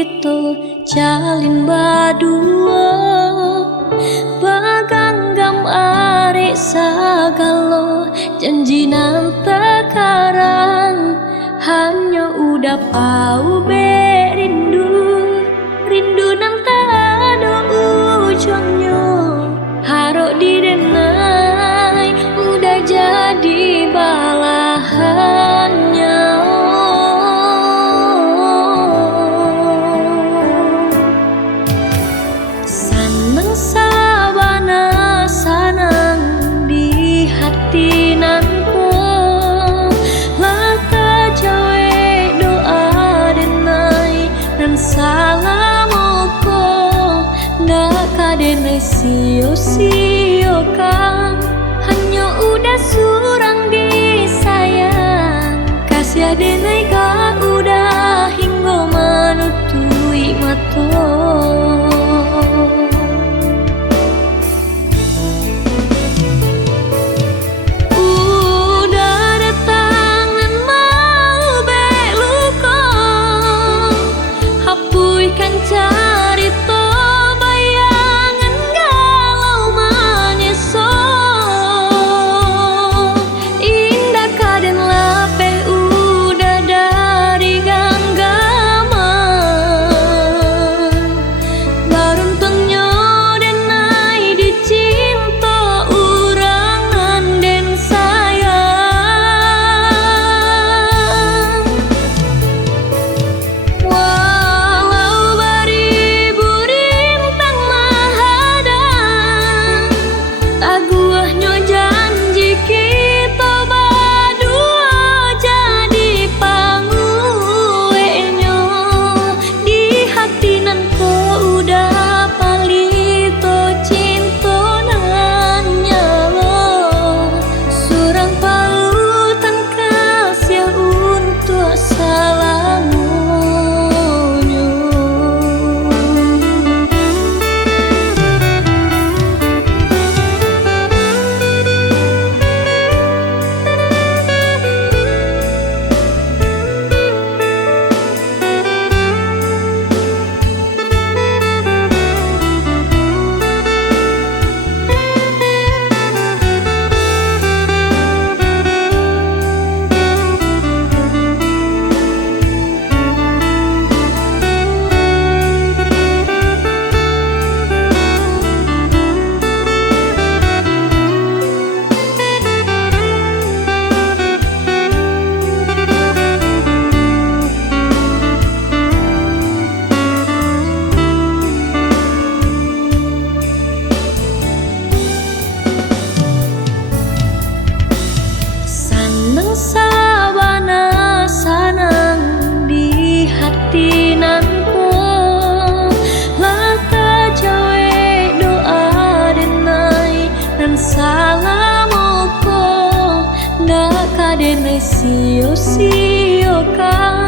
kita jalin badua baganggam arek sagalo janji nan tekarang hanya udah pau rindu nan tak ada ujungnya harok didenai udah jadi balahannya. Sanang sabana sanang di hati nanku laka jawe doa denai dan salamoko ndak kadenai sio-sio kan hanya udah surang disayang kasih denai gak udah hingga manutui mato. Sabana sanang di hati nanku laka jawe doa denai dan salamoko ndak kadenai sio-sio kan